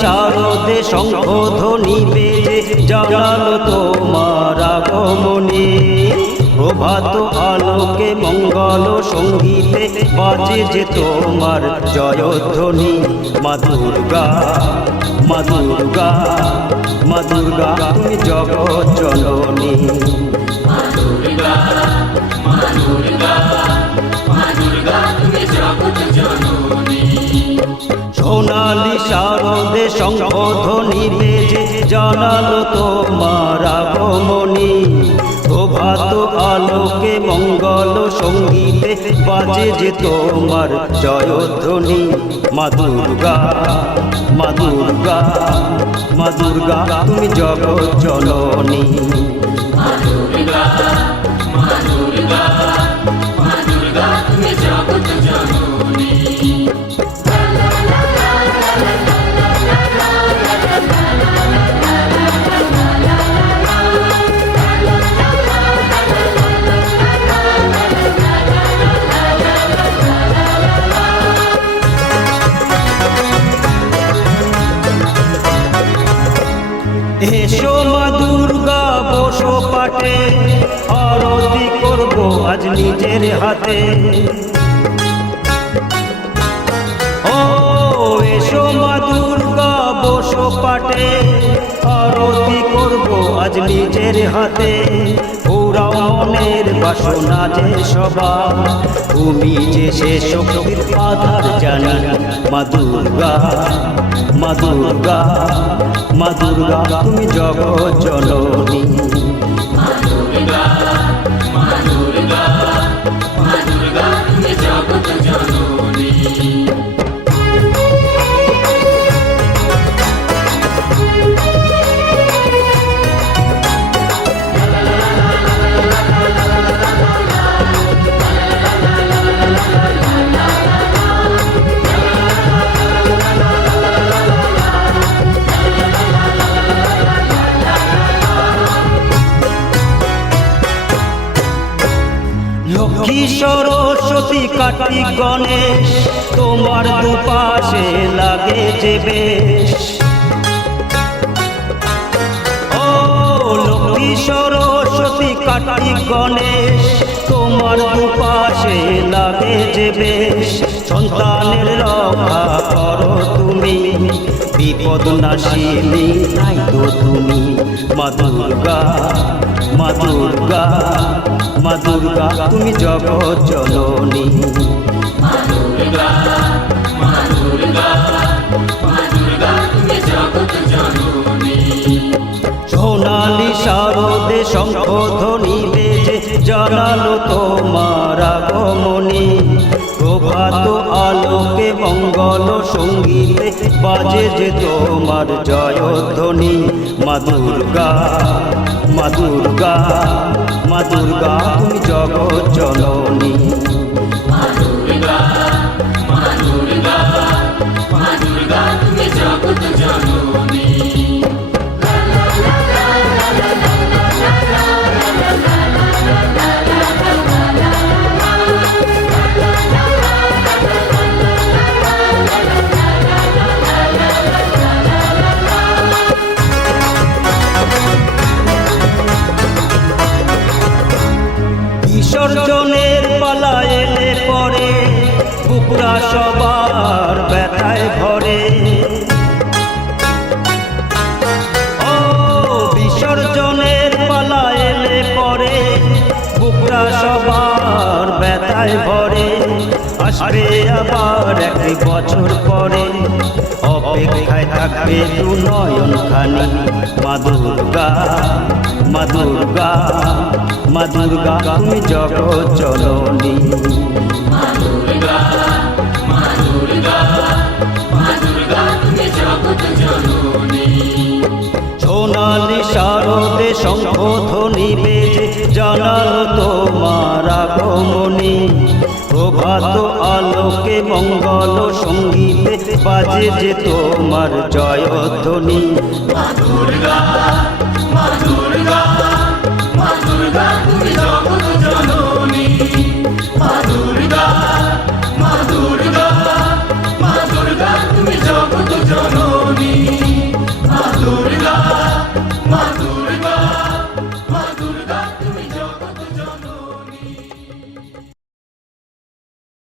শারদে শঙ্খধ্বনি বেজে জানালো তোমার আগমনে। প্রভাত আলোকে মঙ্গল সঙ্গীতে বাজে যে তোমার জয়ধ্বনি। মা দুর্গা, মা দুর্গা, মা দুর্গা তুমি জগৎ জননী। মা দুর্গা, মা দুর্গা, মা দুর্গা তুমি জগৎ জননী। সোনালি শারদে শঙ্খধ্বনি বেজে জানালো তোমার আগমনী। প্রভাত আলোকে মঙ্গল সঙ্গীতে বাজে যে তোমার জয়ধ্বনি। মা দুর্গা, মা দুর্গা, মা দুর্গা তুমি জগৎ জননী। মা দুর্গা, মা দুর্গা, মা দুর্গা তুমি জগৎ জননী। এসো মা দুর্গা বসো পাটে, আরতি করব আজ নিজের হাতে। ও এসো মা দুর্গা বসো পাটে, আরতি করব আজ নিজের হাতে। পুরা মনের বাসনা যে সবার, তুমি যে সে শক্তির আধার জানি। মা দুর্গা, মা দুর্গা, মা দুর্গা তুমি জগৎ জননী। মা দুর্গা, মা দুর্গা, মা দুর্গা তুমি জগৎ জননী। লক্ষ্মী সরস্বতী কার্তিক গণেশ তোমার দুপাশে লাগে যে বেশ। ও লক্ষ্মী সরস্বতী কার্তিক গণেশ তোমার দুপাশে লাগে যে বেশ। সন্তানের রক্ষা করো তুমি, বিপদ নাশিনী তাই তো তুমি। মা দুর্গা, মা দুর্গা, মা দুর্গা তুমি জগৎ জননী। মা দুর্গা, মা দুর্গা, মা দুর্গা তুমি জগৎ জননী। সোনালি শারদে শঙ্খধ্বনি বেজে জানালো তোমার আগমনী। প্রভাত আলোকে মঙ্গল সঙ্গীতে বাজে যে তোমার জয়ধ্বনি। মা দুর্গা, মা দুর্গা, মা দুর্গা তুমি জগৎ জননী। মা দুর্গা, মা দুর্গা, মা দুর্গা তুমি জগৎ জননী। বিসর্জনের পালা এলে পরে বুকটা সবার ব্যথায় ভরে। ও বিসর্জনের পালা এলে পরে বুকটা সবার ব্যথায় ভরে। আসবে আবার এক বছর পরে, অপেক্ষায় থাকবে দু নয়ন খানি। মা দুর্গা, মা দুর্গা, মা দুর্গা তুমি জগৎ জননী। মা দুর্গা, মা দুর্গা, মা দুর্গা তুমি জগৎ জননী। সোনালি শারদে শঙ্খধ্বনি বেজে জানালো তোমার আগমনী। প্রভাত আলোকে মঙ্গল সঙ্গীতে বাজে যে তোমার জয়ধ্বনি। মা দুর্গা, মা দুর্গা,